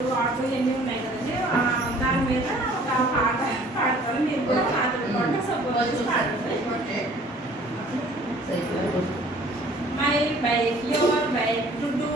ఆటలు ఇవన్నీ ఉన్నాయి కదండి దాని మీద ఒక పాట పాడతారు మీరు కూడా నాతో పాటు సపోజ్ పాడండి my bike your bike to do